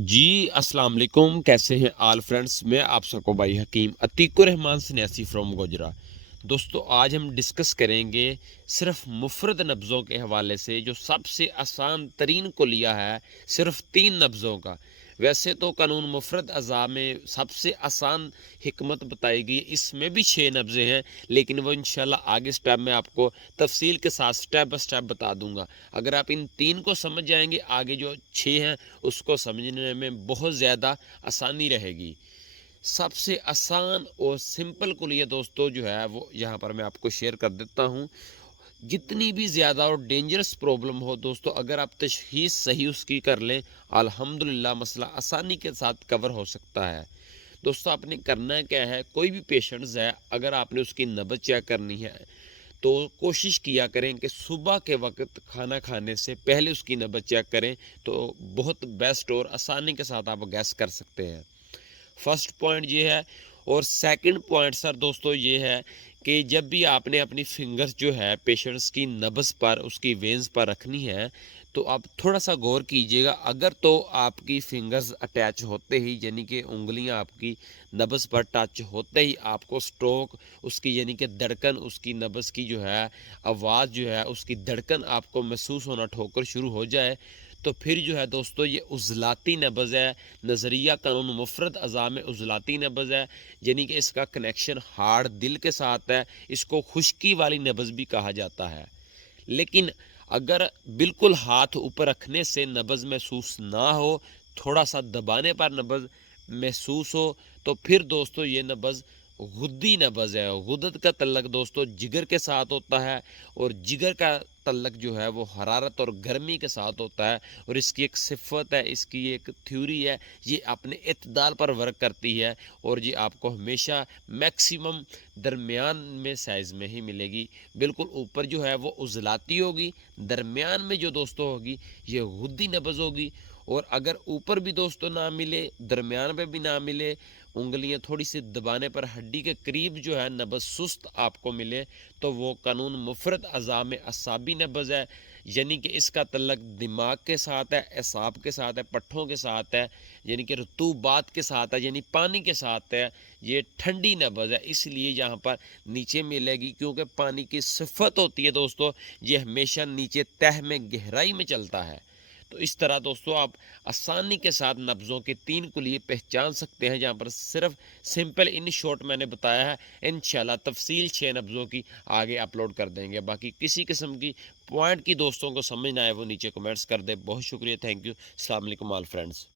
जी, अस्सलाम वालेकुम। कैसे हैं ऑल फ्रेंड्स? मैं आप सबको भाई हकीम अतीकुर रहमान सन्यासी फ्रॉम गुजरा। दोस्तों, आज हम डिस्कस करेंगे सिर्फ मुफरद नब्ज़ों के हवाले से, जो सबसे आसान तरीन कुलिया है, सिर्फ 3 नब्ज़ों का। वैसे तो कानून मुफरद अज़ा में सबसे आसान हिकमत बताई गई, इसमें भी 6 नब्ज़े हैं, लेकिन वो इंशाल्लाह आगे स्टेप में आपको तफसील के साथ स्टेप बाय स्टेप बता दूंगा। अगर आप इन 3 को समझ जाएंगे, आगे जो 6 हैं उसको समझने में बहुत ज़्यादा आसानी रहेगी। सबसे आसान और सिंपल कुलिया दोस्तों जो है वो यहाँ पर मैं आपको शेयर कर देता हूँ। जितनी भी ज़्यादा और डेंजरस प्रॉब्लम हो दोस्तों, अगर आप तशख़ीस सही उसकी कर लें, अल्हम्दुलिल्लाह मसला आसानी के साथ कवर हो सकता है। दोस्तों, आपने करना क्या है, कोई भी पेशेंट्स है, अगर आपने उसकी नब्ज़ चेक करनी है तो कोशिश किया करें कि सुबह के वक्त खाना खाने से पहले उसकी नब्ज़ चेक करें, तो बहुत बेस्ट और आसानी के साथ आप गैस कर सकते हैं। फर्स्ट पॉइंट ये है। और सेकंड पॉइंट सर दोस्तों ये है कि जब भी आपने अपनी फिंगर्स जो है पेशेंट्स की नब्ज़ पर, उसकी वेन्स पर रखनी है, तो आप थोड़ा सा गौर कीजिएगा। अगर तो आपकी फिंगर्स अटैच होते ही, यानी कि उंगलियां आपकी नब्ज़ पर टच होते ही आपको स्ट्रोक, उसकी यानी कि धड़कन, उसकी नब्ज़ की जो है आवाज़ जो है, उसकी धड़कन आपको महसूस होना ठोकर शुरू हो जाए, तो फिर जो है दोस्तों ये उज़लाती नब्ज़ है। नज़रिया कानून मुफरद अज़ा में उज़लाती नब्ज़ है, यानी कि इसका कनेक्शन हार्ट दिल के साथ है। इसको खुश्की वाली नब्ज़ भी कहा जाता है। लेकिन अगर बिल्कुल हाथ ऊपर रखने से नब्ज़ महसूस ना हो, थोड़ा सा दबाने पर नब्ज़ महसूस हो, तो फिर दोस्तों ये नब्ज़ गुद्दी नब्ज़ है। गुदत का तल्लक दोस्तों जिगर के साथ होता है, और जिगर का तल्लक जो है वो हरारत और गर्मी के साथ होता है। और इसकी एक सिफत है, इसकी एक थ्योरी है, ये अपने इत्दाल पर वर्क करती है, और ये आपको हमेशा मैक्सिमम दरमियान में साइज़ में ही मिलेगी। बिल्कुल ऊपर जो है वो उजलाती होगी, दरमियान में जो दोस्तों होगी ये गुद्दी नब्ज़ होगी। और अगर ऊपर भी दोस्तों ना मिले, दरमियान में भी ना मिले, उंगलियां थोड़ी सी दबाने पर हड्डी के करीब जो है नब्ज़ सुस्त आपको मिले, तो वो कानून मुफरद अज़ा में असाबी नब्ज़ है। यानी कि इसका तल्लक दिमाग के साथ है, एसाब के साथ है, पट्ठों के साथ है, यानी कि रतूबात के साथ है, यानी पानी के साथ है। ये ठंडी नब्ज़ है, इसलिए यहाँ पर नीचे मिलेगी, क्योंकि पानी की सिफत होती है दोस्तों, ये हमेशा नीचे तह में गहराई में चलता है। तो इस तरह दोस्तों आप आसानी के साथ नब्ज़ों के 3 कुलिये पहचान सकते हैं, जहाँ पर सिर्फ सिंपल इन शॉर्ट मैंने बताया है। इंशाल्लाह तफसील 6 नब्ज़ों की आगे अपलोड कर देंगे। बाकी किसी किस्म की पॉइंट की दोस्तों को समझ ना आए वो नीचे कमेंट्स कर दे। बहुत शुक्रिया, थैंक यू, अस्सलाम वालेकुम ऑल फ्रेंड्स।